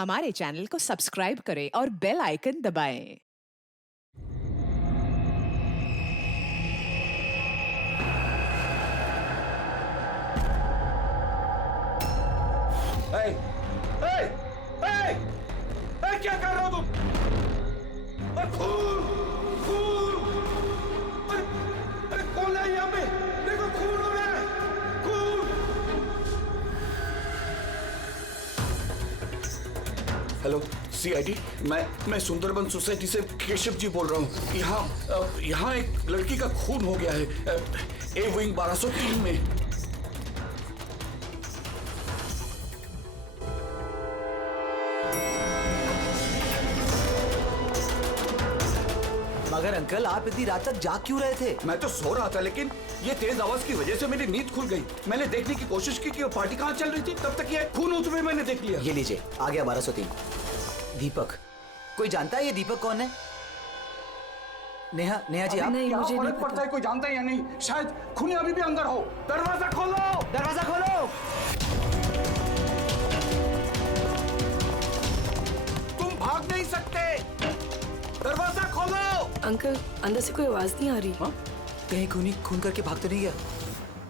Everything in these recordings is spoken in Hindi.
हमारे चैनल को सब्सक्राइब करें और बेल आइकन दबाएं। ए, ए, ए, ए, क्या कर रहे हो तुम? खून, खून! अरे कौन है यहाँ पे? देखो खून हो रहा है, खून! हेलो, सीआईडी, मैं सुंदरबन सोसाइटी से केशव जी बोल रहा हूँ। यहाँ एक लड़की का खून हो गया है, ए विंग 1203 में। मगर अंकल, आप इतनी रात तक जाग क्यों रहे थे? मैं तो सो रहा था, लेकिन ये तेज आवाज की वजह से मेरी नींद खुल गई। मैंने देखने की कोशिश की कि वो पार्टी कहाँ चल रही थी, तब तक ये खून होते हुए मैंने देख लिया। ये लीजिए, आ गया 1203। दीपक, कोई जानता है ये दीपक कौन है? नेहा जी, आप? नहीं, मुझे नहीं पड़ता है, कोई जानता है या नहीं? शायद खूनी अभी भी अंदर हो। दरवाजा खोलो, दरवाजा खोलो। तुम भाग नहीं सकते, दरवाजा खोलो। अंकल, अंदर से कोई आवाज नहीं आ रही। कहीं खूनी खून करके भाग तो नहीं गया?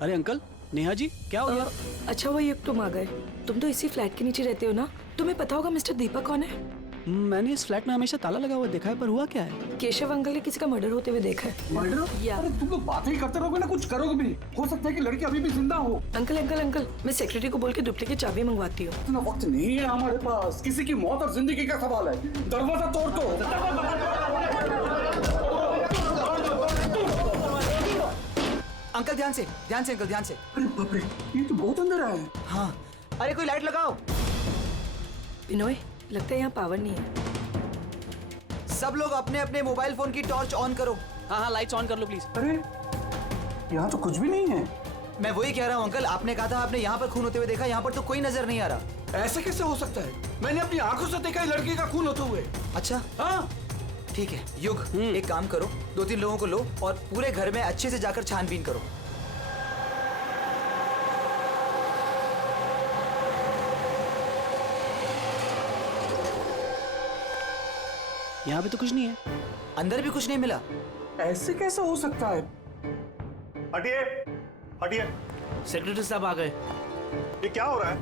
अरे अंकल, नेहा जी, क्या हो गया? अच्छा हुआ ये तुम आ गए। तुम तो इसी फ्लैट के नीचे रहते हो ना? तुम्हें पता होगा मिस्टर दीपक कौन है? मैंने इस फ्लैट में हमेशा ताला लगा हुआ देखा है, पर हुआ क्या है? केशव अंकल ने किसी का मर्डर होते हुए देखा है। मर्डर? या। अरे तुम लोग बातें ही करते रहोगे ना, कुछ करोगे भी। हो सकता है कि लड़की अभी भी जिंदा हो। अंकल, मैं सेक्रेटरी को बोल के डुप्लीकेट चाबी मंगवाती हूँ। इतना वक्त नहीं है हमारे पास, किसी की मौत और जिंदगी का सवाल है। दरवाजा तोड़ दो। अंकल ध्यान से अंकल, ध्यान से। अरे बाप रे, ये तो बहुत अंदर है। हाँ, अरे कोई लाइट लगाओ। बिनोय, लगता है यहाँ पावर नहीं है। सब लोग अपने अपने मोबाइल फोन की टॉर्च ऑन करो। हाँ, लाइट्स ऑन कर लो प्लीज। अरे यहाँ तो कुछ भी नहीं है। मैं वही कह रहा हूँ अंकल, आपने कहा था आपने यहाँ पर खून होते हुए देखा, यहाँ पर तो कोई नजर नहीं आ रहा। ऐसे कैसे हो सकता है? मैंने अपनी आंखों से देखा लड़की का खून होते हुए। अच्छा, हाँ, ठीक है युग, एक काम करो, 2-3 लोगों को लो और पूरे घर में अच्छे से जाकर छानबीन करो। यहाँ पे तो कुछ नहीं है। अंदर भी कुछ नहीं मिला। ऐसे कैसे हो सकता है? हटिए, हटिए। सेक्रेटरी साहब आ गए। ये क्या हो रहा है?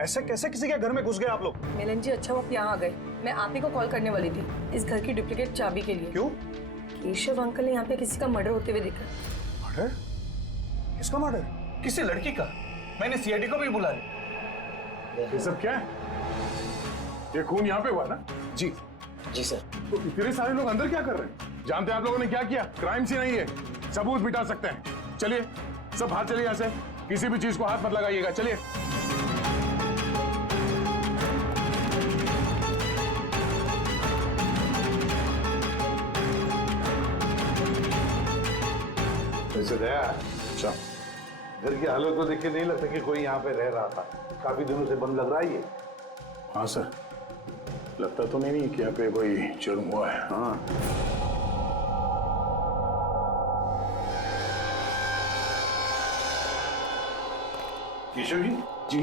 ऐसे कैसे किसी के घर में घुस गए आप लोग? मिलन जी, अच्छा वो आप यहाँ आ गए। मैं आप ही को कॉल करने वाली थी इस घर की डुप्लीकेट चाबी के लिए। क्यों? केशव अंकल ने यहाँ पे किसी का मर्डर होते हुए देखा। मर्डर? किसका मर्डर? किसी लड़की का। मैंने सीआईडी को भी बुलाया। ये सब क्या है? ये खून यहाँ पे हुआ ना? जी सर। तो इतने सारे लोग अंदर क्या कर रहे हैं? जानते हैं आप लोगों ने क्या किया? क्राइम सीन नहीं है, सबूत मिटा सकते हैं। चलिए सब बाहर चलिए यहाँ से, किसी भी चीज को हाथ मत लगाइएगा। चलिए। वैसे दया, अच्छा, घर की हालत को देख के नहीं लगता कि कोई यहाँ पे रह रहा था। काफी दिनों से बंद लग रहा है ये। हाँ सर, लगता तो नहीं कि यहाँ पे कोई जुर्म हुआ है। हाँ, केशव जी, जी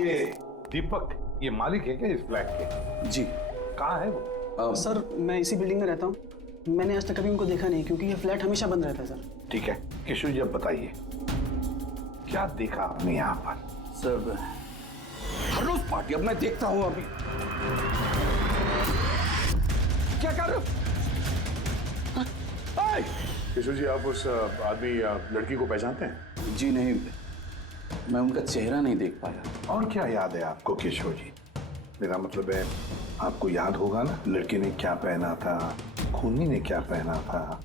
ये दीपक, ये मालिक है क्या इस फ्लैट के? जी कहाँ है वो? सर, मैं इसी बिल्डिंग में रहता हूँ। मैंने आज तक कभी उनको देखा नहीं, क्योंकि ये फ्लैट हमेशा बंद रहता है सर। ठीक है केशव जी, अब बताइए क्या देखा आपने यहाँ पर? सर, हर रोज पार्टी, अब मैं देखता हूँ। अभी क्या कर रहे हो? केशव जी, आप उस आदमी लड़की को पहचानते हैं? जी नहीं, मैं उनका चेहरा नहीं देख पाया। और क्या याद है आपको केशव जी? मेरा मतलब है आपको याद होगा ना, लड़की ने क्या पहना था, खूनी ने क्या पहना था?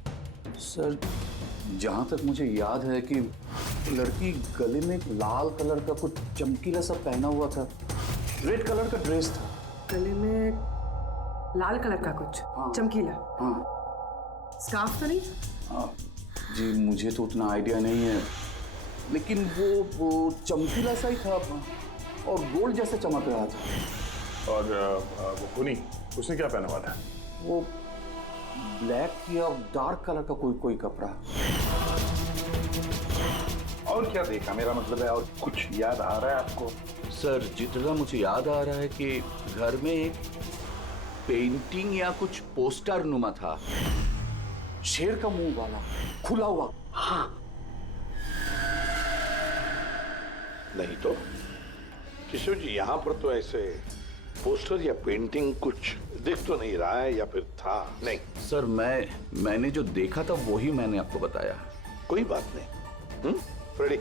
सर, जहाँ तक मुझे याद है कि लड़की गले में लाल कलर का कुछ चमकीला सा पहना हुआ था, रेड कलर का ड्रेस था। गले में लाल कलर का कुछ चमकीला? हाँ स्कार्फ तो नहीं? जी, मुझे तो उतना आइडिया नहीं है, लेकिन वो चमकीला सा ही था और गोल्ड जैसे चमक रहा था। और वो खूनी, उसने क्या पहना हुआ था? वो ब्लैक या डार्क कलर का कोई कपड़ा। और क्या देखा? मेरा मतलब है और कुछ याद आ रहा है आपको? सर जितना मुझे याद आ रहा है कि घर में एक पेंटिंग या कुछ पोस्टर नुमा था, शेर का मुंह वाला, खुला हुआ। नहीं तो किशोर जी, यहाँ पर तो ऐसे पोस्टर या पेंटिंग कुछ दिख तो नहीं रहा है, या फिर था नहीं? सर मैंने जो देखा था वही मैंने आपको बताया। कोई बात नहीं। फ्रेडी,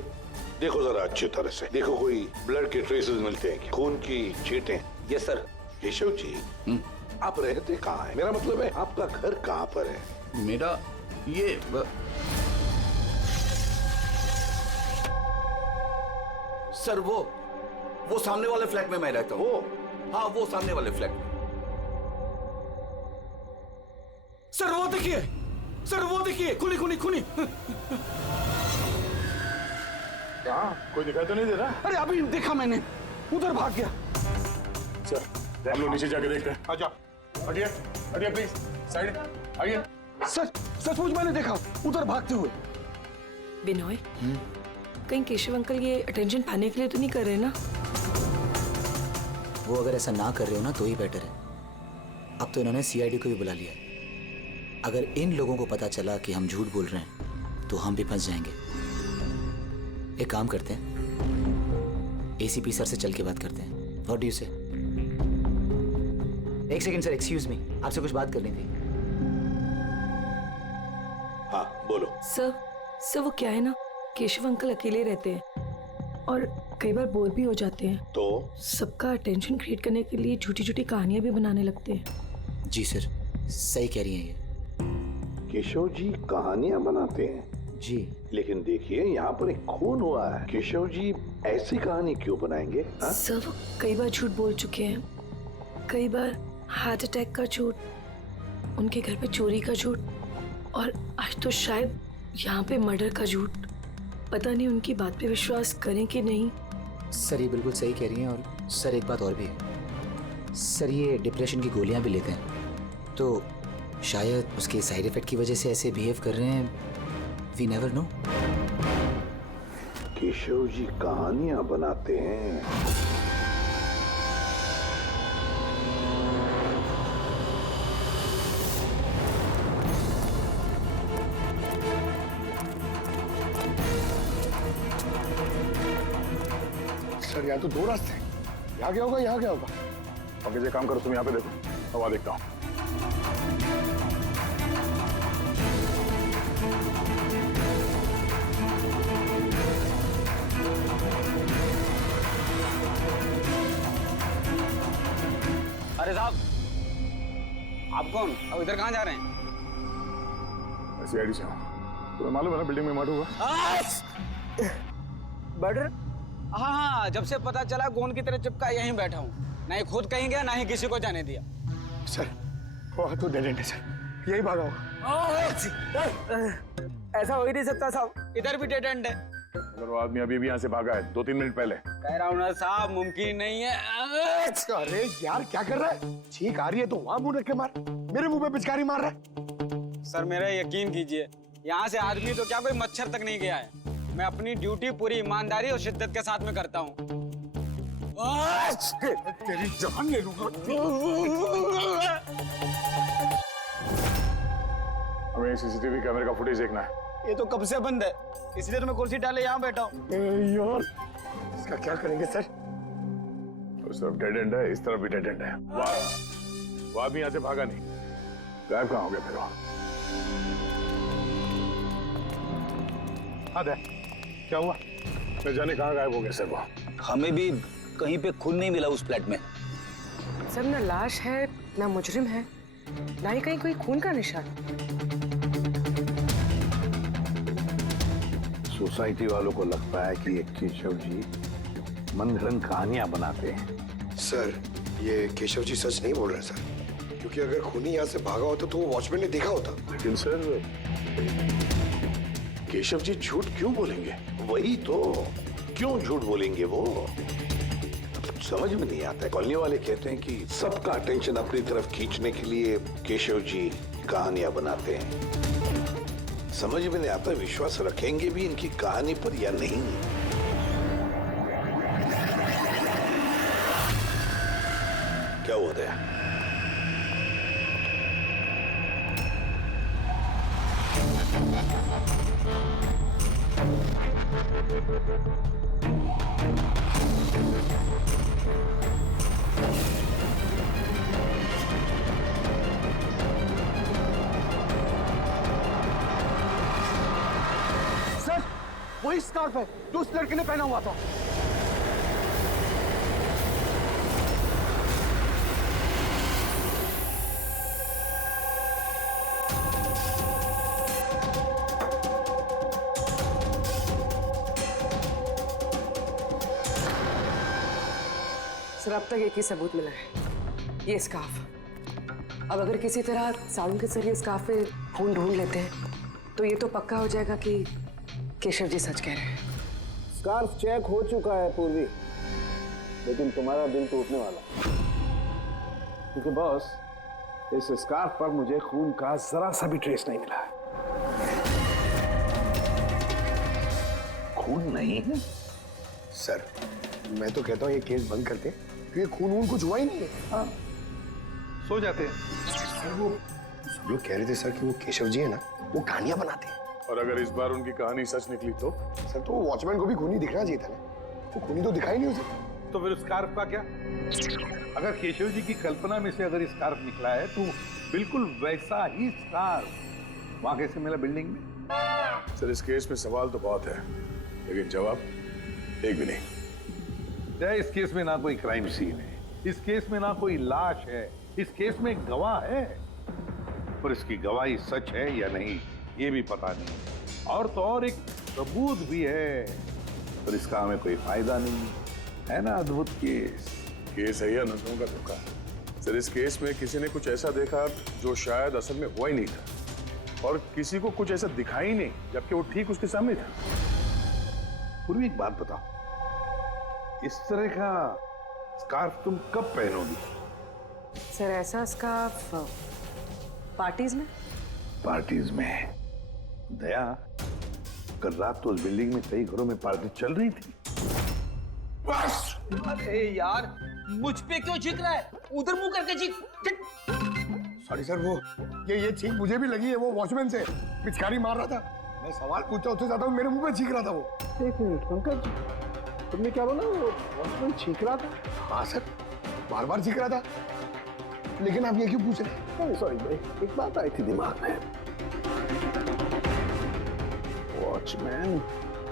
देखो जरा अच्छी तरह से देखो, कोई ब्लड के ट्रेसेस मिलते हैं क्या? खून की छींटें? Yes sir. केशव जी, आप रहते कहाँ हैं? मेरा मतलब है आपका घर कहाँ पर है? मेरा ये सर वो सामने वाले फ्लैट में मैं रहता हूँ। हाँ, वो सामने वाले फ्लैट में। सर वो देखिए, खुनी। हाँ, कोई दिखाई तो नहीं दे रहा? अरे अभी देखा मैंने, उधर भाग गया। सर हम लोग नीचे जाके देखते हैं। आजा, हटिए प्लीज, साइड आइए। सचमुच मैंने देखा उधर भागते हुए। बिनोय, कहीं केशव अंकल ये अटेंशन पाने के लिए तो नहीं कर रहे ना? वो अगर ऐसा ना कर रहे हो ना तो ही बेटर है। अब तो इन्होंने सीआईडी को भी बुला लिया है। अगर इन लोगों को पता चला कि हम झूठ बोल रहे हैं तो हम भी फंस जाएंगे। एक काम करते हैं, एसीपी सर से चल के बात करते हैं। व्हाट डू यू से? एक सेकंड सर, एक्सक्यूज मी, आपसे कुछ बात करनी थी। हाँ बोलो। सर वो क्या है ना, केशव अंकल अकेले रहते हैं और कई बार बोर भी हो जाते हैं, तो सबका अटेंशन क्रिएट करने के लिए छोटी छोटी कहानियां भी बनाने लगते हैं। जी सर, सही कह रही हैं ये। केशव जी कहानियां बनाते हैं? जी। लेकिन देखिए, यहाँ पर एक खून हुआ है। केशव जी ऐसी कहानी क्यों बनाएंगे? सर वो कई बार झूठ बोल चुके हैं, कई बार हार्ट अटैक का झूठ, उनके घर पे चोरी का झूठ, और आज तो शायद यहाँ पे मर्डर का झूठ। पता नहीं उनकी बात पे विश्वास करें कि नहीं। सर ये बिल्कुल सही कह रही हैं। और सर एक बात और भी है सर, ये डिप्रेशन की गोलियां भी लेते हैं, तो शायद उसके साइड इफेक्ट की वजह से ऐसे बिहेव कर रहे हैं। We never know. Keshav ji कहानियां बनाते हैं। सर यहाँ तो दो रास्ते हैं, यहाँ क्या होगा, यहाँ क्या होगा? अब ये काम करो, तुम यहाँ पे देखो, हवा देखता हूँ। अरे साहब, आप कौन? अब इधर कहाँ जा रहे हैं? सीआईडी से हूँ। तुम्हें मालूम है ना बिल्डिंग में मर्डर हुआ? मर्डर? हाँ, जब से पता चला गोंद की तरह चिपका यहीं बैठा हूँ। ना ही खुद कहीं गया, ना ही किसी को जाने दिया। सर वो तो डेड एंड है सर, यही भागा होगा। ऐसा हो ही नहीं सकता साहब, इधर भी डेड एंड है। अगर वो आदमी अभी भी यहाँ से भागा है 2-3 मिनट पहले। कह रहा हूँ ना साहब, मुमकिन नहीं है। अरे यार क्या कर रहा है? छींक आ रही है तो वहाँ मुंह रख के मार, मेरे मुंह पे पिचकारी मार रहा है। सर मेरा यकीन कीजिए, यहाँ से आदमी तो क्या कोई मच्छर तक नहीं गया है। मैं अपनी ड्यूटी पूरी ईमानदारी और शिद्दत के साथ में करता हूँ। तेरी जान ले लूंगा। हमें सीसीटीवी कैमरे का फुटेज देखना है। ये तो कब से बंद है, इसलिए तो मैं कुर्सी डाले यहाँ बैठा हूँ। यार इसका क्या करेंगे सर? उस तरफ डेड एंड है, इस तरफ भी डेड एंड है। वो आदमी यहाँ से भागा नहीं, गायब कहाँ हो गया फिर वहाँ? हाँ क्या हुआ? न जाने कहाँ गायब हो गया सर वो। हमें भी कहीं पे खून नहीं मिला उस फ्लैट में। सर न लाश है, ना मुजरिम है, ना ही कहीं कोई खून का निशान। सोसाइटी वालों को लगता है कि ये केशव जी मनगढ़ंत कहानियां बनाते हैं। सर ये केशव जी सच नहीं बोल रहे सर, क्योंकि अगर खूनी यहाँ से भागा होता तो वो वॉचमैन ने देखा होता। लेकिन सर केशव जी झूठ क्यों बोलेंगे? वही तो, क्यों झूठ बोलेंगे वो? समझ में नहीं आता है। कॉलोनी वाले कहते हैं कि सबका अटेंशन अपनी तरफ खींचने के लिए केशव जी कहानियां बनाते हैं। समझ में नहीं आता विश्वास रखेंगे भी इनकी कहानी पर या नहीं। क्या हुआ दया? सर वही स्कार्फ है जो उस लड़के ने पहना हुआ था। सर अब तक एक ही सबूत मिला है, ये स्कार्फ। अब अगर किसी तरह साउंड के जरिए स्कार्फ पे खून ढूंढ लेते हैं तो ये तो पक्का हो जाएगा कि केशव जी सच कह रहे हैं। स्कार्फ चेक हो चुका है पूर्वी, लेकिन तुम्हारा दिल टूटने वाला, क्योंकि बॉस इस स्कार्फ पर मुझे खून का जरा सा भी ट्रेस नहीं मिला। खून नहीं है? सर मैं तो कहता हूँ ये केस बंद करते, क्योंकि खून वून कुछ हुआ ही नहीं है। हाँ, सो जाते हैं। सर वो सब लोग कह रहे थे सर कि वो केशव जी है ना, वो कहानियां बनाते हैं। और अगर इस बार उनकी कहानी सच निकली तो? सर तो वॉचमैन को भी खूनी दिखना चाहिए था ना, वो खूनी तो दिखाई नहीं उसे। तो फिर स्कार्फ का क्या? अगर केशव जी की कल्पना में से अगर स्कार्फ निकला है तो बिल्कुल वैसा ही स्कार्फ वहां कैसे मिला बिल्डिंग में? सर इस केस में सवाल तो बहुत है, लेकिन जवाब एक भी नहीं। इस केस में ना कोई क्राइम सीन है, इस केस में ना कोई लाश है, इस केस में एक गवाह है, पर इसकी गवाही सच है या नहीं ये भी पता नहीं। और तो और एक सबूत भी है, पर इसका हमें कोई फायदा नहीं है ना। अद्भुत केस है या नजरों का धोखा? सर इस केस में किसी ने कुछ ऐसा देखा जो शायद असल में हुआ ही नहीं था, और किसी को कुछ ऐसा दिखाई नहीं जबकि वो ठीक उसके सामने था। पूर्वी एक बात बताओ, इस तरह का स्कार्फ तुम कब पहनोगी? सर ऐसा स्कार्फ पार्टीज में? पार्टीज में? दया, कल रात तो उस बिल्डिंग में कई घरों में पार्टी चल रही थी। बस! अरे यार मुझ पे क्यों चीख रहा है? उधर मुंह करके चीख। सॉरी सर, वो ये चीख मुझे भी लगी है, वो वॉचमैन से पिचकारी मार रहा था। मैं सवाल पूछता उससे ज्यादा मेरे मुंह पे चीख रहा था वो। एक मिनट पंकज, तुमने क्या बोला? वो वॉचमैन चीख रहा था? हाँ सर, बार बार चीख रहा था। लेकिन आप ये क्यों पूछ रहे हैं? सॉरी भाई, एक बात आई थी दिमाग में। वॉचमैन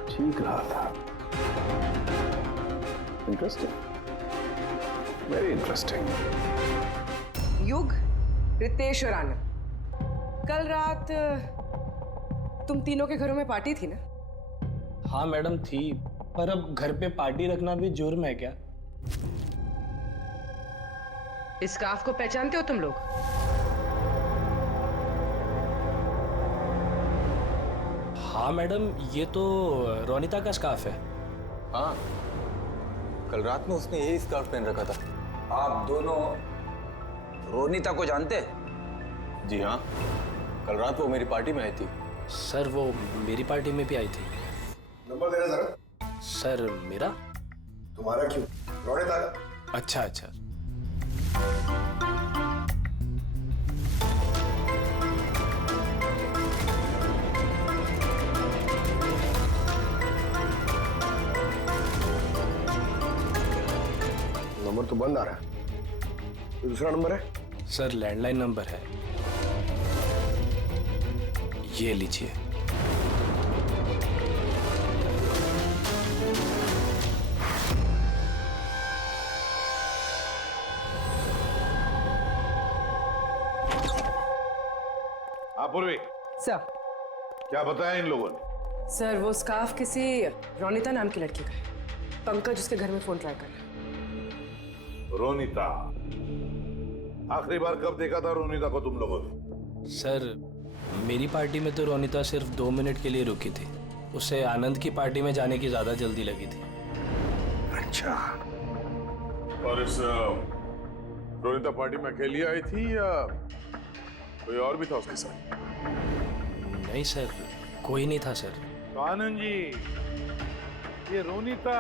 चीख रहा था। Interesting, very interesting. युग, रितेश और आनंद, कल रात तुम तीनों के घरों में पार्टी थी ना? हाँ मैडम थी, पर अब घर पे पार्टी रखना भी जुर्म है क्या? इस स्कार्फ को पहचानते हो तुम लोग? हाँ मैडम, ये तो रोनिता का स्कार्फ है। हाँ, कल रात में उसने यही स्कार्फ पहन रखा था। आप दोनों रोनिता को जानते हैं? जी हाँ, कल रात वो मेरी पार्टी में आई थी। सर वो मेरी पार्टी में भी आई थी। नंबर देना जरा। सर मेरा? तुम्हारा क्यों, रोनिता का। अच्छा अच्छा। नंबर तो बंद आ रहा है, तो दूसरा नंबर है? सर लैंडलाइन नंबर है, ये लीजिए। पूर्वी सर, क्या बताया इन लोगों ने? सर वो स्कार्फ किसी रोनिता नाम की लड़की का है। पंकज उसके घर में फोन ट्राई कर रहा है। रोनिता? आखिरी बार कब देखा था रोनिता को तुम लोगों ने? सर मेरी पार्टी में तो रोनिता सिर्फ 2 मिनट के लिए रुकी थी, उसे आनंद की पार्टी में जाने की ज्यादा जल्दी लगी थी। अच्छा। और इस रोनिता पार्टी में अकेली आई थी या कोई और भी था उसके साथ? नहीं सर, कोई नहीं था सर। तो आनंद जी, ये रोनिता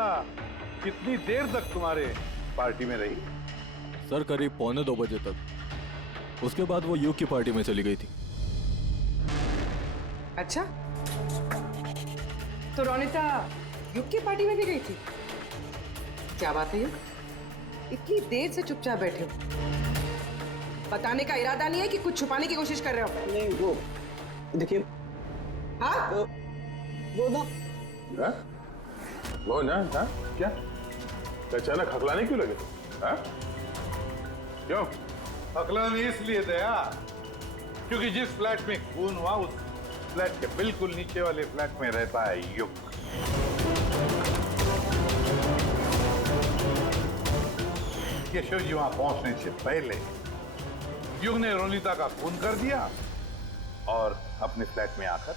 कितनी देर तक तुम्हारे पार्टी में रही? सर करीब 1:45 बजे तक। उसके बाद वो युग की पार्टी में चली गई थी। अच्छा, तो रोनिता युग की पार्टी में भी गई थी? क्या बात है युग, इतनी देर से चुपचाप बैठे हो? बताने का इरादा नहीं है कि कुछ छुपाने की कोशिश कर रहे हो? नहीं वो देखिए, हाँ वो ना हाँ? वो ना हाँ? क्या अचानक हकलाने क्यों लगे? हाँ? क्यों? हकलाने इसलिए दया क्योंकि जिस फ्लैट में खून हुआ उस फ्लैट के बिल्कुल नीचे वाले फ्लैट में रहता है युग। केशव जी वहां पहुंचने से पहले युग ने रोनिता का खून कर दिया और अपने फ्लैट में आकर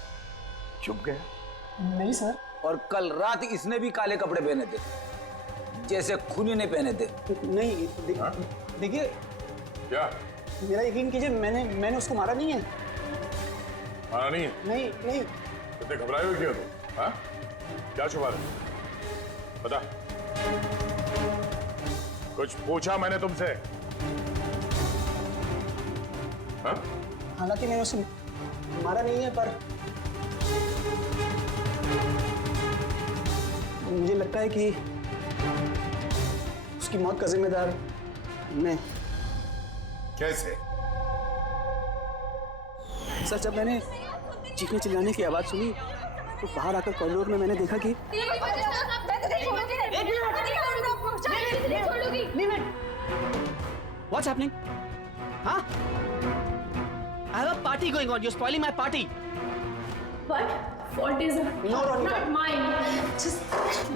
छुप गया। नहीं सर। और कल रात इसने भी काले कपड़े पहने थे जैसे खूनी ने पहने थे। नहीं देखिए, क्या? मेरा यकीन कीजिए, मैंने उसको मारा नहीं है। मारा नहीं है? नहीं नहीं। इतने घबराए हुए क्यों तुम? हाँ? क्या छुपा रहे? बता। कुछ पूछा मैंने तुमसे? हाँ? हालांकि मैंने उसे मारा नहीं है, पर मुझे लगता है कि उसकी मौत का जिम्मेदार मैं। कैसे? सर, जब मैंने चीखने चिल्लाने की आवाज सुनी तो बाहर आकर कॉरिडोर में मैंने देखा कि What's happening? Huh? I have a party going on. You're spoiling my party. What? Fault is No, Ronita. not mine. Just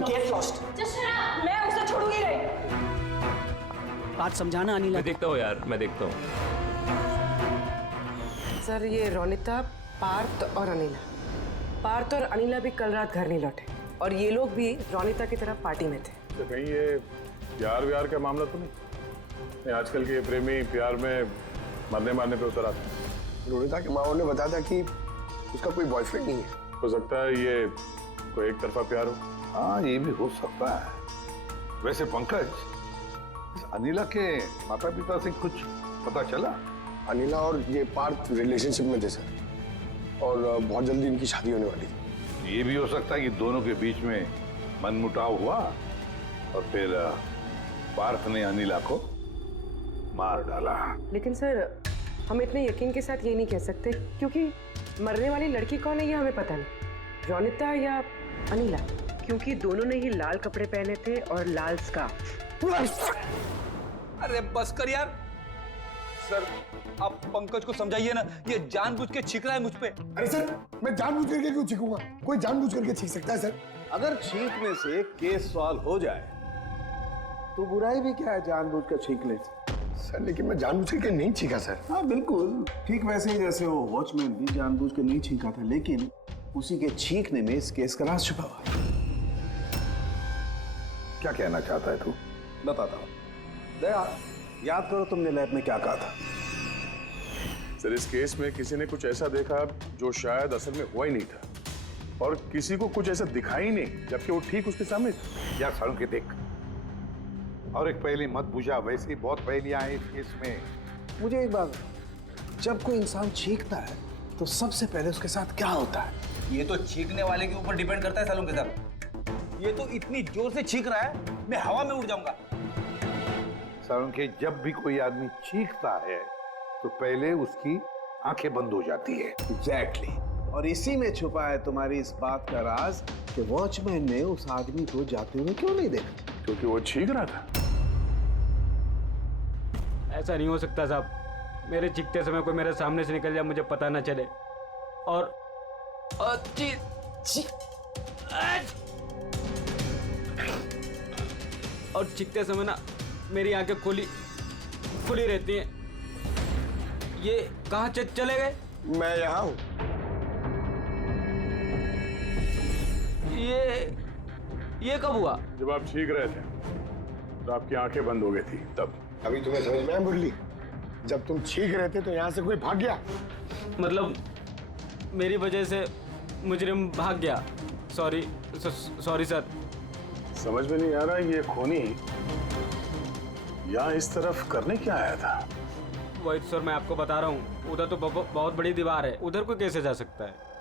Get lost. Just shut up. मैं उसे छोड़ूंगी नहीं. बात समझाना अनिला। मैं देखता हूँ यार, मैं देखता हूँ। सर, ये रोनिता, पार्थ और अनिला, पार्थ और अनिला भी कल रात घर नहीं लौटे और ये लोग भी रोनिता की तरफ पार्टी में थे। तो कहीं ये प्यार व्यार का मामला तो नहीं? आजकल के प्रेमी प्यार में मरने मारने पे उतर आते हैं। रोनिता के माँ ने बताया था कि उसका कोई बॉयफ्रेंड नहीं है। हो सकता है ये कोई एक तरफा प्यार हो। हाँ, ये भी हो सकता है। वैसे पंकज, इस अनिला के माता पिता से कुछ पता चला? अनिला और ये पार्थ रिलेशनशिप में थे सर, और बहुत जल्दी इनकी शादी होने वाली थी। ये भी हो सकता है कि दोनों के बीच में मनमुटाव हुआ और फिर पार्थ ने अनिला को मार डाला। लेकिन सर, हम इतने यकीन के साथ ये नहीं कह सकते क्योंकि मरने वाली लड़की कौन है ये हमें पता नहीं, रोनिता या अनिला, क्योंकि दोनों ने ही लाल कपड़े पहने थे और लाल स्कार्फ। अरे बस कर यार। सर, आप पंकज को समझाइए ना, ये जानबूझ के छींक रहा है मुझ पे। अरे सर, मैं जानबूझ करके क्यों छींकूंगा? कोई जानबूझ करके छींक सकता है सर? अगर छींकने से केस सॉल्व हो जाए तो बुराई भी क्या है जानबूझ कर छींकने से? सर, लेकिन मैं जानबूझ करके नहीं छींका सर। हाँ बिल्कुल ठीक वैसे ही जैसे वो वॉचमैन भी जानबूझ के नहीं छींका था, लेकिन उसी के छींकने में इस केस का राज छुपा हुआ है। क्या कहना चाहता है तू? बताता हूँ। दया, याद करो तुमने लैब में क्या कहा था? सर, इस केस में किसी ने कुछ ऐसा देखा जो शायद असल में हुआ ही नहीं था, और किसी को कुछ ऐसा दिखाई नहीं जबकि वो ठीक उसके सामने था। यार सालों के देख, और एक पहेली मत बुझा, वैसे ही बहुत पहेलियां हैं इस केस में। मुझे एक बात, जब कोई इंसान छींकता है तो सबसे पहले उसके साथ क्या होता है? ये तो छींकने वाले के ऊपर डिपेंड करता है सालों के साथ। ये तो इतनी जोर से छींक रहा है, मैं हवा में उड़ जाऊंगा। सालों के, जब भी कोई आदमी छींकता है तो पहले उसकी आंखें बंद हो जाती है। एग्जैक्टली। और इसी में छुपा है तुम्हारी इस बात का राज कि वॉचमैन ने उस आदमी को जाते हुए क्यों नहीं देखा? क्योंकि वो छींक रहा था। ऐसा नहीं हो सकता साहब, मेरे चीखते समय कोई मेरे सामने से निकल जाए, मुझे पता ना चले। और चीखते समय ना मेरी आंखें खुली रहती हैं। ये कहाँ चले गए? मैं यहाँ हूँ। ये कब हुआ? जब आप छींक रहे थे तो आपकी आंखें बंद हो गई थी तब। अभी तुम्हें समझ में आया मुरली? जब तुम छींक रहे थे तो यहाँ से कोई भाग गया। मतलब मेरी वजह से मुजरिम भाग गया? Sorry sir. समझ में नहीं आ रहा, ये खूनी यहाँ इस तरफ करने क्या आया था? वही तो सर मैं आपको बता रहा हूँ, उधर तो बहुत बड़ी दीवार है, उधर कोई कैसे जा सकता है?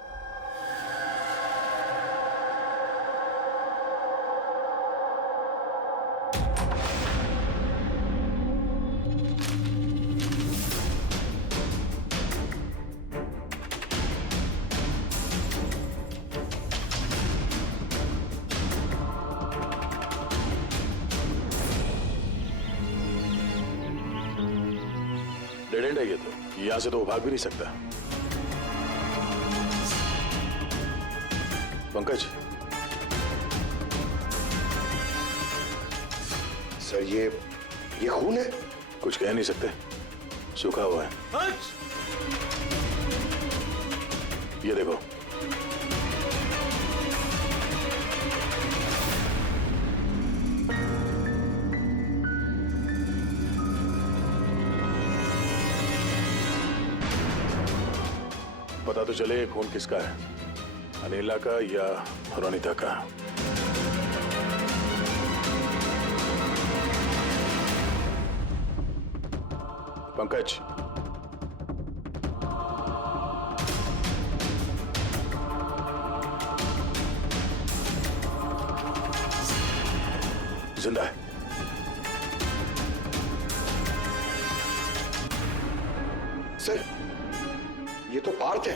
डेड एंड है ये तो, यहाँ से तो वो भाग भी नहीं सकता। पंकज, सर ये खून है? कुछ कह नहीं सकते, सूखा हुआ है। ये देखो, पता तो चले ये खून किसका है, अनिला का या रोनिता का। पंकज, जिंदा है। सर ये तो पार्थ है।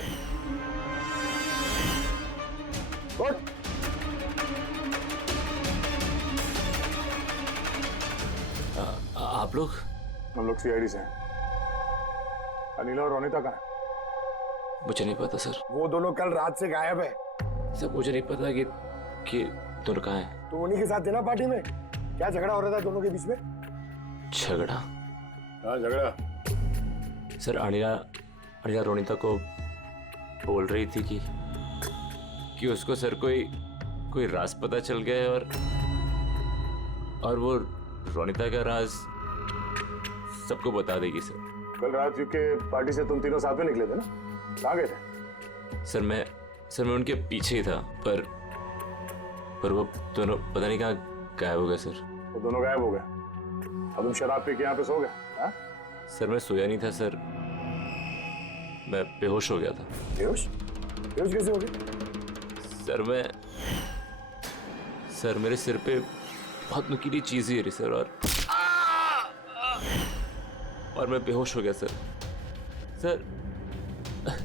आप लोग? हम लोग सीआईडी से हैं। अनिला और रोनिता कहाँ है? मुझे नहीं पता सर। वो दोनों कल रात से गायब है सर। मुझे नहीं पता कि दोनों कहाँ हैं। तो उन्हीं के साथ थे ना पार्टी में? क्या झगड़ा हो रहा था दोनों के बीच में? झगड़ा? हाँ झगड़ा। सर अनिला रोनिता को बोल रही थी कि उसको सर कोई राज पता चल गया है और वो रोनिता का राज सबको बता देगी सर। कल रात यूके पार्टी से तुम तीनों साथ में निकले थे ना, कहाँ गए थे? सर मैं उनके पीछे ही था, पर वो दोनों पता नहीं कहाँ गायब हो गए सर। वो दोनों गायब हो गए? अब तुम शराब पी के यहाँ पे सो गए? हाँ? सर मैं सोया नहीं था सर, मैं बेहोश हो गया था। बेहोश कैसे हो गए? सर मेरे सिर पे बहुत नुकीली चीज गिरी सर और मैं बेहोश हो गया सर।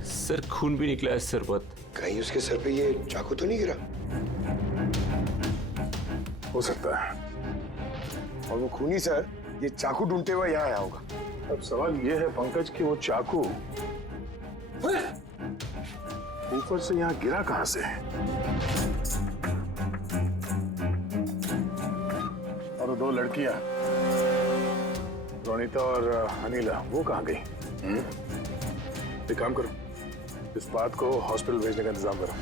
सर खून भी निकला है सर बहुत। कहीं उसके सर पे ये चाकू तो नहीं गिरा? हो सकता है। और वो खूनी सर ये चाकू ढूंढते हुए यहाँ आया होगा। अब सवाल ये है पंकज कि वो चाकू ऊपर से यहाँ गिरा कहाँ से? और वो दो लड़कियां रोनिता और अनिला वो कहाँ गई? एक काम करो, इस बात को हॉस्पिटल भेजने का इंतजाम करो।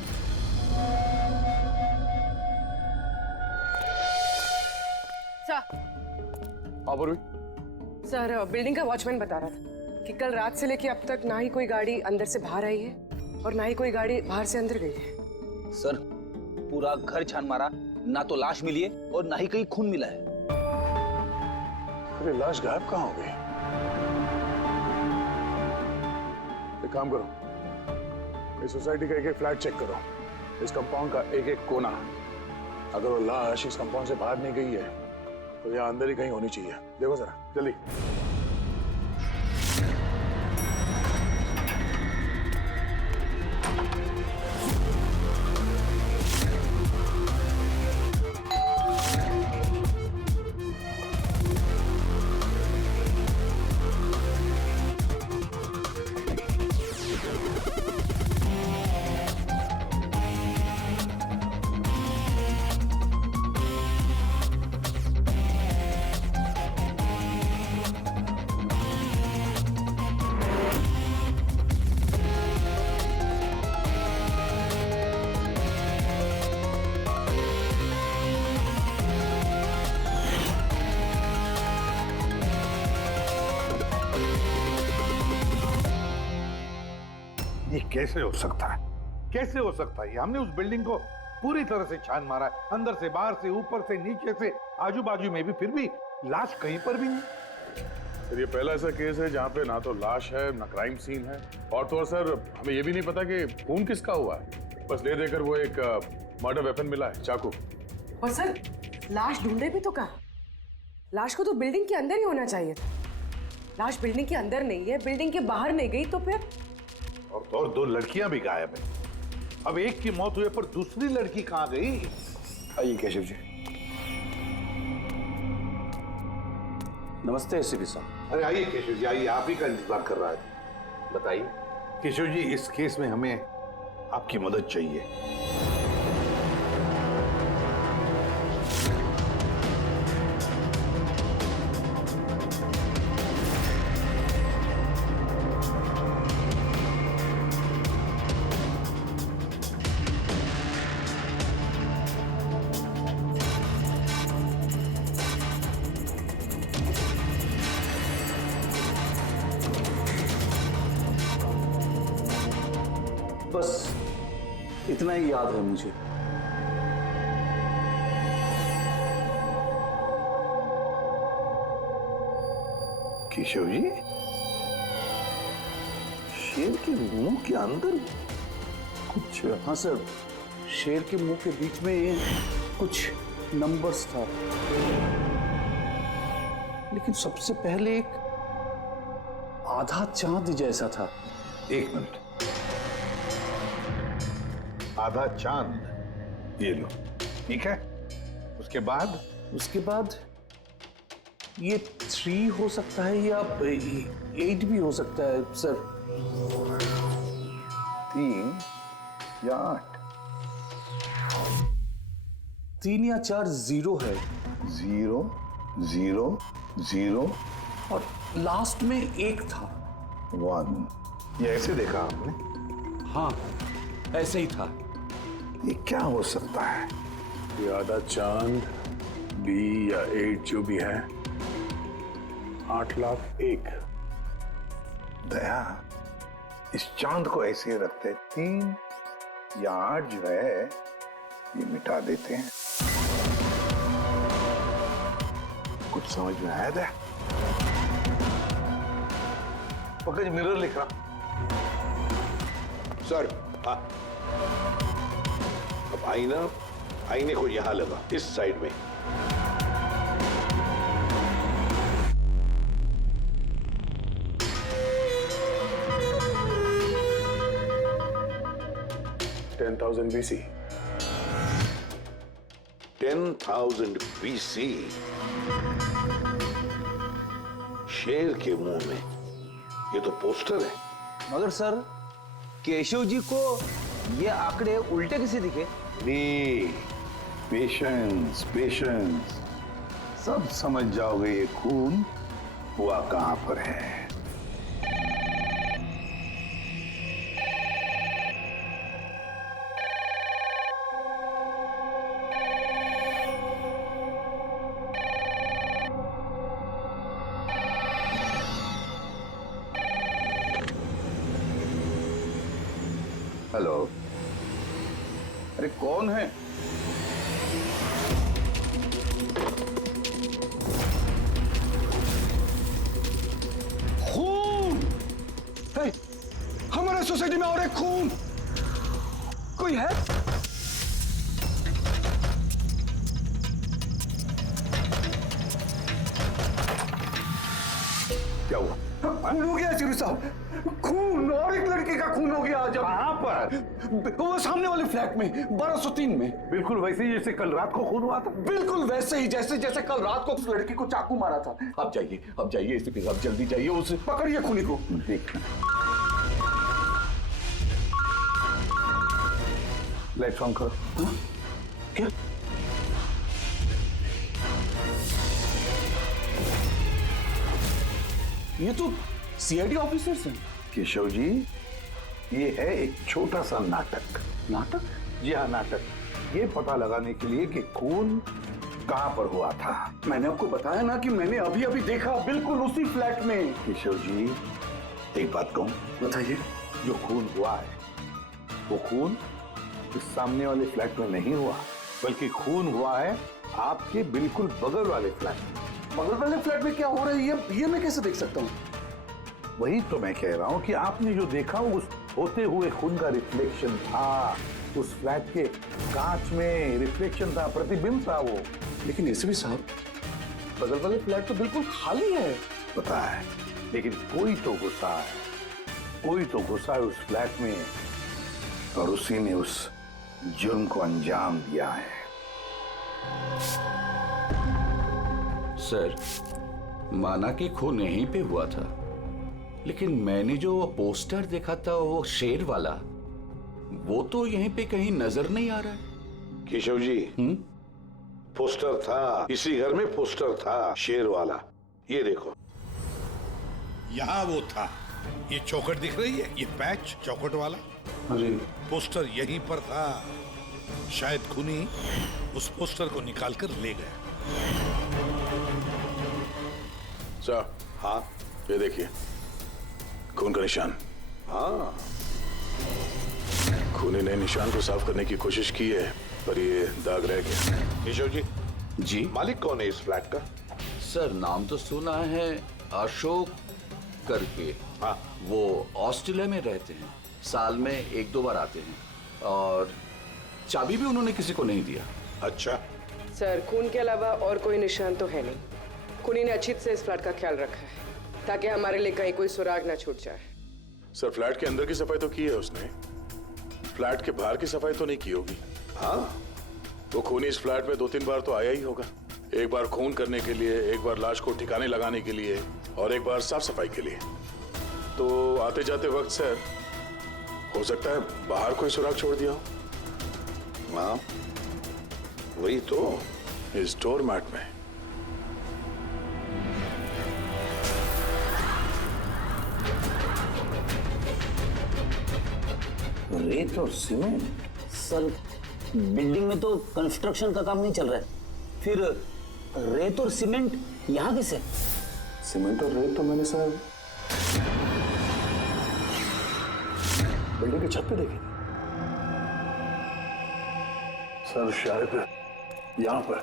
सर बिल्डिंग का वॉचमैन बता रहा था कि कल रात से लेके अब तक ना ही कोई गाड़ी अंदर से बाहर आई है और ना ही कोई गाड़ी बाहर से अंदर गई है। सर पूरा घर छान मारा, ना तो लाश मिली है और ना ही कहीं खून मिला है। अरे लाश गायब कहाँ हो गई? एक काम करो, इस सोसाइटी का एक फ्लैट चेक करो, इस कंपाउंड का एक कोना। अगर वो लाश इस कंपाउंड से बाहर नहीं गई है तो यहाँ अंदर ही कहीं होनी चाहिए। देखो जरा जल्दी। ये कैसे हो सकता है? कैसे हो सकता है? हमने उस बिल्डिंग को पूरी तरह से छान मारा है, अंदर से बाहर से ऊपर से नीचे से आजू बाजू में भी, फिर भी लाश कहीं पर भी नहीं। सर ये पहला ऐसा केस है जहाँ पे ना तो लाश है ना क्राइम सीन है, और तो और सर हमें ये भी नहीं पता कि खून किसका हुआ है। बस ले देकर वो एक मर्डर वेपन मिला है, चाकू। और सर लाश ढूंढे भी तो कहाँ? लाश को तो बिल्डिंग के अंदर ही होना चाहिए था। लाश बिल्डिंग के अंदर नहीं है, बिल्डिंग के बाहर नहीं गई तो फिर? और तो और 2 लड़कियां भी गायब है। अब एक की मौत हुई पर दूसरी लड़की कहाँ गई? आइए केशव जी। नमस्ते एसपी साहब। अरे आइए केशव जी, आइए, आप ही का इंतजार कर रहा है। बताइए केशव जी, इस केस में हमें आपकी मदद चाहिए। बस इतना ही याद है मुझे। केशव जी, शेर के मुंह के अंदर कुछ, हाँ सर, शेर के मुंह के बीच में कुछ नंबर्स था, लेकिन सबसे पहले एक आधा चांद जैसा था। 1 मिनट। आधा चांद, ये लो, ठीक है। उसके बाद ये 3 हो सकता है या 8 भी हो सकता है सर। 3 या 8? 3 या 4 0 है। 0 0 0 और लास्ट में 1 था। 1। ये ऐसे देखा आपने? हाँ, ऐसे ही था। ये क्या हो सकता है? ये आधा चांद, B या 8 जो भी है, 8,01,000। दया, इस चांद को ऐसे रखते 3 या 8 जो है ये मिटा देते हैं। कुछ समझ में आया दया? पंकज, मिरर लिख रहा। सर, हाँ। अब आईने को यहां लगा, इस साइड में। BC। 10,000 BC। शेर के मुंह में, ये तो पोस्टर है। मगर सर, केशव जी को ये आंकड़े उल्टे किसे दिखे? पेशेंस, सब समझ जाओगे ये खून हुआ कहां पर है। हेलो, अरे कौन है? खून है हमारे सोसाइटी में, और एक खून। कोई है? क्या हुआ? खून हो गया चिरू साहब, खून, और एक लड़के का खून हो गया आज। कहां पर? वो सामने वाले फ्लैट में, 1203 में। बिल्कुल वैसे ही जैसे कल रात को खून हुआ था। बिल्कुल वैसे ही जैसे कल रात को उस लड़की को चाकू मारा था। आप जाइए एसीपी साहब, जल्दी जाइए, उसे पकड़िए खूनी को। देखना। लाइट्स ऑन करो। हाँ? क्या? ये तो सीआईडी ऑफिसर्स हैं। केशव जी, ये है एक छोटा सा नाटक। नाटक? जी हाँ, नाटक। ये पता लगाने के लिए कि खून कहां पर हुआ था। मैंने आपको बताया ना कि मैंने अभी अभी देखा, बिल्कुल उसी फ्लैट में। केशव जी, एक बात कहूं? बताइए। जो खून हुआ है वो खून इस सामने वाले फ्लैट में नहीं हुआ, बल्कि खून हुआ है आपके बिल्कुल बगल वाले फ्लैट। बगल वाले फ्लैट में क्या हो रहा है ये मैं कैसे देख सकता हूँ? वही तो मैं कह रहा हूँ कि आपने जो देखा उस होते हुए खून का रिफ्लेक्शन था, उस फ्लैट के कांच में रिफ्लेक्शन था, प्रतिबिंब था वो। लेकिन एसपी साहब, बगल वाले फ्लैट तो बिल्कुल खाली है। पता है, लेकिन कोई तो घुसा है, कोई तो घुसा है उस फ्लैट में और उसी ने उस जुर्म को अंजाम दिया है। सर, माना कि खून यहीं पे हुआ था, लेकिन मैंने जो पोस्टर देखा था वो शेर वाला, वो तो यहीं पे कहीं नजर नहीं आ रहा है। केशव जी, पोस्टर था, इसी घर में पोस्टर था शेर वाला। ये देखो, यहाँ वो था। ये चौखट दिख रही है, ये पैच चौखट वाला, अरे पोस्टर यहीं पर था। शायद खूनी उस पोस्टर को निकाल कर ले गया। सर, हाँ, ये देखिए खून का निशान। हाँ, खूनी ने निशान को साफ करने की कोशिश की है, पर ये दाग रह गया। केशव जी, जी मालिक कौन है इस फ्लैट का? सर, नाम तो सुना है, अशोक करके। हाँ, वो ऑस्ट्रेलिया में रहते हैं, साल में 1-2 बार आते हैं, और चाबी भी उन्होंने किसी को नहीं दिया। अच्छा सर, खून के अलावा और कोई निशान तो है नहीं। खूनी ने अच्छी से इस फ्लैट का ख्याल रखा है ताकि हमारे लिए कहीं कोई सुराग ना छूट जाए। सर, फ्लैट के अंदर की सफाई तो की है उसने, फ्लैट के बाहर की सफाई तो नहीं की होगी। हाँ, वो खूनी इस फ्लैट में 2-3 बार तो आया ही होगा। एक बार खून करने के लिए, एक बार लाश को ठिकाने लगाने के लिए, और एक बार साफ सफाई के लिए। तो आते जाते वक्त सर, हो सकता है बाहर कोई सुराग छोड़ दिया हो। हाँ, वही तो, इस डोर मैट में। रेत और सीमेंट? सर, बिल्डिंग में तो कंस्ट्रक्शन का काम नहीं चल रहा है, फिर रेत और सीमेंट यहाँ कैसे? सीमेंट और रेत तो मैंने सर बिल्डिंग की छत पे देखी थी। सर, शायद यहाँ पर।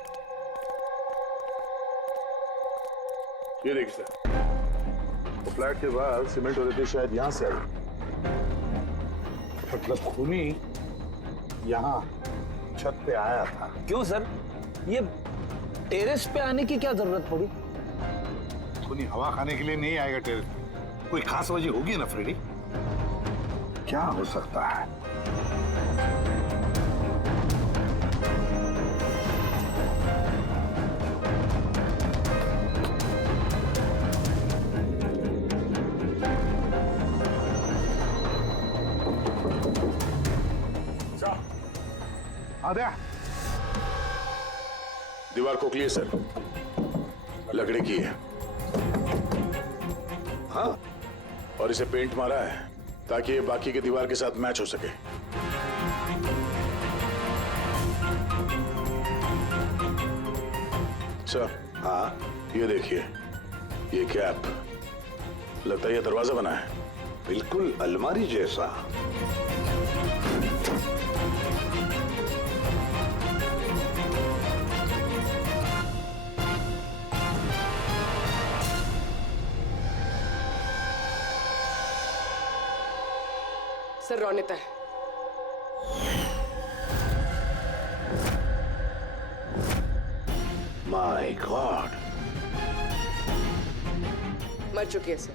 ये देखिए सर, तो फ्लैट के बाहर सीमेंट और रेत शायद यहाँ से आई। मतलब खूनी यहाँ छत पे आया था। क्यों सर, ये टेरेस पे आने की क्या जरूरत पड़ी? खूनी हवा खाने के लिए नहीं आएगा टेरेस पे, कोई खास वजह होगी ना फ्रेडी? क्या हो सकता है? आद्या, दीवार खोखली है सर, लकड़ी की है। हाँ, और इसे पेंट मारा है ताकि ये बाकी के दीवार के साथ मैच हो सके। सर, हाँ, ये देखिए, ये कैप, लगता है ये दरवाजा बना है। बिल्कुल अलमारी जैसा। सर, रोनिता है। माय गॉड, मर चुकी है सर।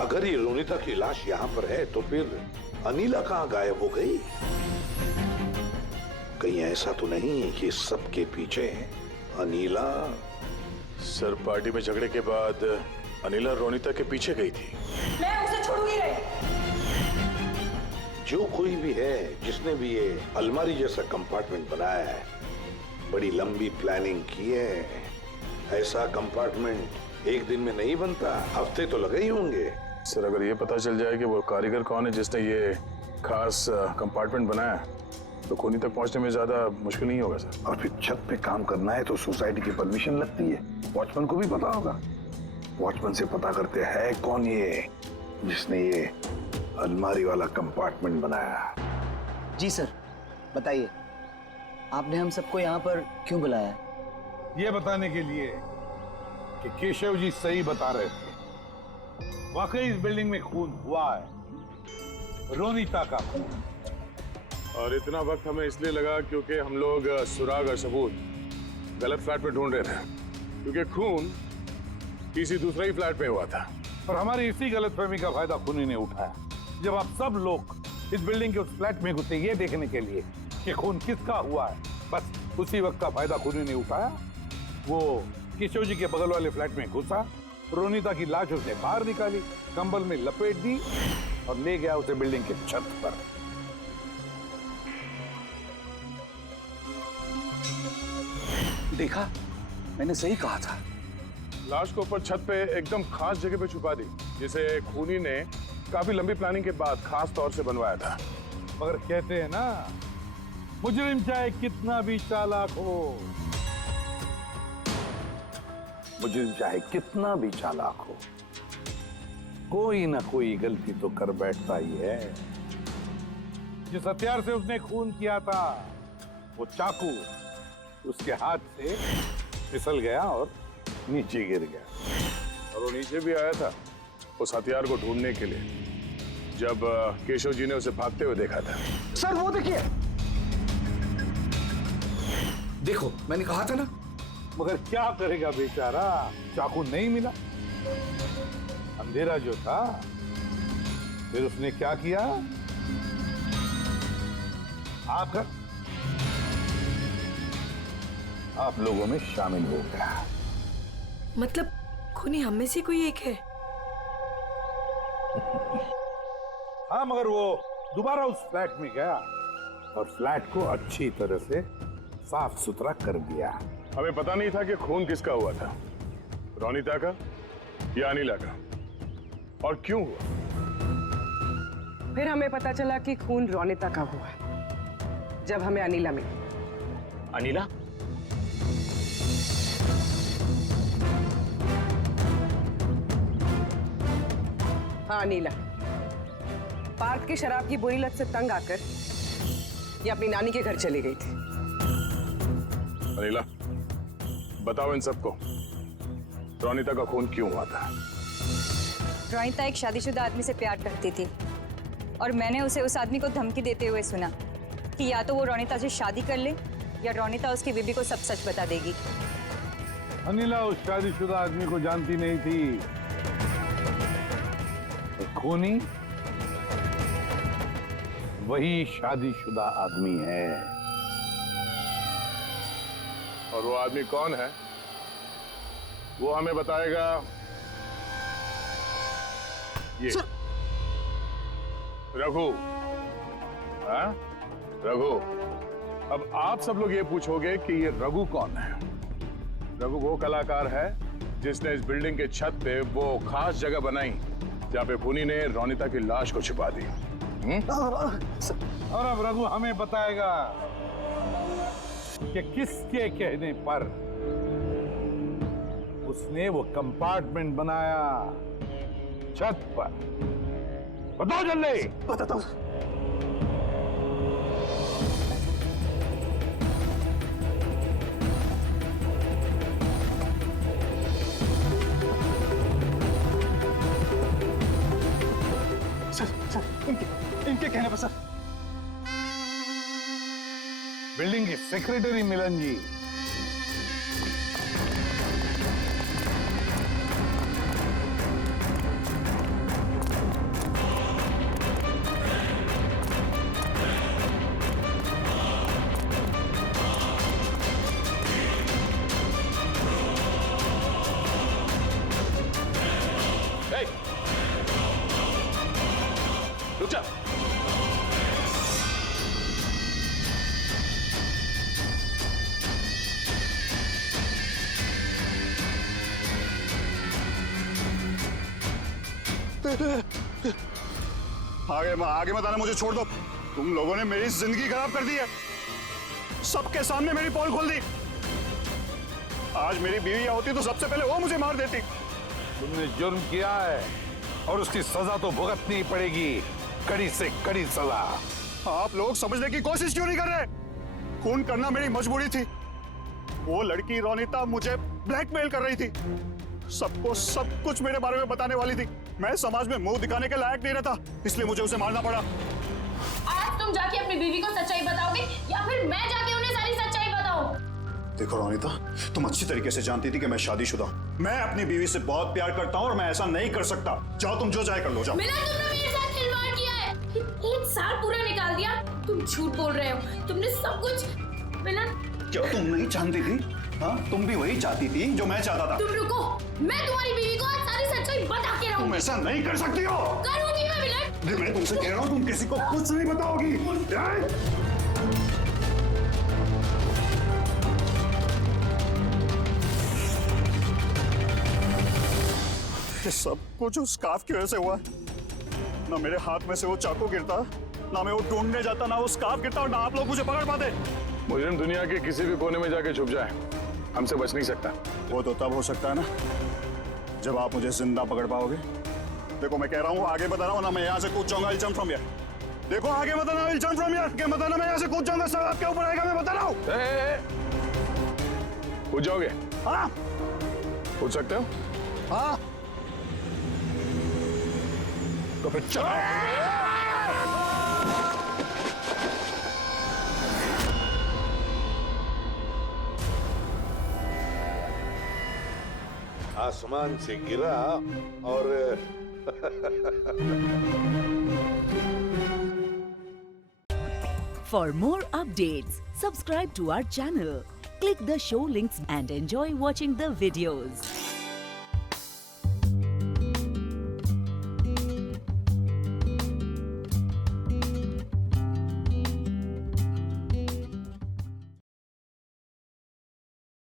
अगर ये रोनिता की लाश यहाँ पर है तो फिर अनीला कहाँ गायब हो गई? कहीं ऐसा तो नहीं कि सबके पीछे अनीला? सर, पार्टी में झगड़े के बाद अनीला रोनिता के पीछे गई थी। मैं उसे छोड़ूंगी नहीं। जो कोई भी है, जिसने भी ये अलमारी जैसा कंपार्टमेंट बनाया है, बड़ी लंबी प्लानिंग की है। ऐसा कंपार्टमेंट एक दिन में नहीं बनता, हफ्ते तो लगे ही होंगे। सर, अगर ये पता चल जाए कि वो कारीगर कौन है जिसने ये खास कंपार्टमेंट बनाया, तो खूनी तक पहुंचने में ज्यादा मुश्किल नहीं होगा सर। और फिर छत पे काम करना है तो सोसाइटी की परमिशन लगती है, वॉचमैन को भी पता होगा। वॉचमैन से पता करते हैं कौन ये जिसने ये अलमारी वाला कंपार्टमेंट बनाया। जी सर, बताइए। आपने हम सबको यहाँ पर क्यों बुलाया? ये बताने के लिए कि केशव जी सही बता रहे थे। वाकई इस बिल्डिंग में खून हुआ है, रोनिता का खून। और इतना वक्त हमें इसलिए लगा क्योंकि हम लोग सुराग और सबूत गलत फ्लैट पे ढूंढ रहे थे, क्योंकि खून किसी दूसरे ही फ्लैट पे हुआ था। और हमारी इसी गलतफहमी का फायदा खूनी ने उठाया। जब आप सब लोग इस बिल्डिंग के उस फ्लैट में घुसे ये देखने के लिए कि खून किसका हुआ है, बस उसी वक्त का फायदा खूनी ने उठाया। वो केशव जी के बगल वाले फ्लैट में घुसा, रोनिता की लाश उसने बाहर निकाली, कंबल में लपेट दी और ले गया उसे बिल्डिंग के छत पर। देखा, मैंने सही कहा था। लाश को ऊपर छत पे एकदम खास जगह पे छुपा दी, जिसे खूनी ने काफी लंबी प्लानिंग के बाद खास तौर से बनवाया था। मगर कहते हैं ना, मुजरिम चाहे कितना भी चालाक हो, मुजरिम चाहे कितना भी चालाक हो, कोई ना कोई गलती तो कर बैठता ही है। जिस हथियार से उसने खून किया था, वो चाकू उसके हाथ से फिसल गया और नीचे गिर गया। और वो नीचे भी आया था उस हथियार को ढूंढने के लिए, जब केशव जी ने उसे भागते हुए देखा था। सर वो देखिए, देखो मैंने कहा था ना। मगर क्या करेगा बेचारा, चाकू नहीं मिला। अंधेरा जो था, फिर उसने क्या किया, आकर आप लोगों में शामिल हो गया। मतलब खूनी हम में से कोई एक है? हाँ, मगर वो दोबारा उस फ्लैट में गया और फ्लैट को अच्छी तरह से साफ सुथरा कर दिया। हमें पता नहीं था कि खून किसका हुआ था, रोनिता का या अनिला का, और क्यों हुआ। फिर हमें पता चला कि खून रोनिता का हुआ है, जब हमें अनिला मिली। अनिला? हाँ, अनिला। पार्थ की शराब की बुरी लत से तंग आकर ये अपनी नानी के घर चली गई थी। अनिला, बताओ इन सबको, रोनिता का खून क्यों हुआ था? रोनिता एक शादीशुदा आदमी से प्यार करती थी और मैंने उसे उस आदमी को धमकी देते हुए सुना कि या तो वो रोनिता से शादी कर ले या रोनिता उसकी बीबी को सब सच बता देगी। अनिला उस शादीशुदा आदमी को जानती नहीं थी। खूनी वही शादीशुदा आदमी है। और वो आदमी कौन है, वो हमें बताएगा ये रघु। हाँ रघु, अब आप सब लोग ये पूछोगे कि ये रघु कौन है। रघु वो कलाकार है जिसने इस बिल्डिंग के छत पे वो खास जगह बनाई जहाँ पे खूनी ने रोनिता की लाश को छिपा दी। और अब रघु हमें बताएगा कि किसके कहने पर उसने वो कंपार्टमेंट बनाया छत पर। बताओ जल्दी। बताता हूँ। सर, इनके कहने पर सर। बिल्डिंग की सेक्रेटरी मिलन जी। रुक जा। आगे मत आना, मुझे छोड़ दो। तुम लोगों ने मेरी जिंदगी खराब कर दी है, सबके सामने मेरी पोल खोल दी। आज मेरी बीवी होती तो सबसे पहले वो मुझे मार देती। तुमने जुर्म किया है और उसकी सजा तो भुगतनी ही पड़ेगी, कड़ी से कड़ी सजा। आप लोग समझने की कोशिश क्यों नहीं कर रहे? खून करना मेरी मजबूरी थी। वो लड़की रोनिता मुझे ब्लैकमेल कर रही थी, सबको सब कुछ मेरे बारे में बताने वाली थी। मैं समाज में मुंह दिखाने के लायक नहीं रहता, इसलिए मुझे उसे मारना पड़ा। आज तुम जाके अपनी बीवी को सच्चाई बताओगे या फिर मैं जाके उन्हें सारी सच्चाई बताऊं? देखो रोनिता, तुम अच्छी तरीके से जानती थी कि मैं शादीशुदा हूं। मैं अपनी बीवी से बहुत प्यार करता हूं और मैं ऐसा नहीं कर सकता। जाओ, तुम जो चाहे कर लो, जाओ। मिलन, तुमने मेरे साथ खिलवाड़ किया है। एक साल पूरा निकाल दिया। तुम झूठ बोल रहे हो, तुमने सब कुछ। मिलन, क्या तुम नहीं जानती थी? हाँ, तुम भी वही चाहती थी जो मैं चाहता था। तुम रुको, मैं तुम्हारी बीवी को आज सारी सच्चाई बता के रहूंगी। तुम ऐसा नहीं कर सकती हो। करूंगी मैं मिलन। मैं तुमसे कह रहा हूँ, तुम किसी को कुछ नहीं बताओगी। ये सब कुछ उस स्कार्फ की वजह से हुआ। ना मेरे हाथ में से वो चाकू गिरता, ना मैं वो ढूंढने जाता, ना वो स्कार्फ गिरता और ना आप लोग मुझे पकड़ पाते। मुजरिम दुनिया के किसी भी कोने में जाके छुप जाए, हमसे बच नहीं सकता। वो तो तब हो सकता है ना जब आप मुझे जिंदा पकड़ पाओगे। देखो मैं कह रहा हूँ, आगे बता रहा हूँ ना, मैं यहाँ से कूद जाऊंगा। Jump from here. देखो आगे बताना, जंप फ्रॉम हियर। क्या बताना, मैं यहाँ से कूद जाऊंगा, सब आपके ऊपर आएगा, मैं बता रहा हूँ। कूद जाओगे? हाँ, कूद सकते हो? हाँ, तो फिर चलो। आसमान से गिरा और For more updates, subscribe to our channel, click the show links and enjoy watching the videos.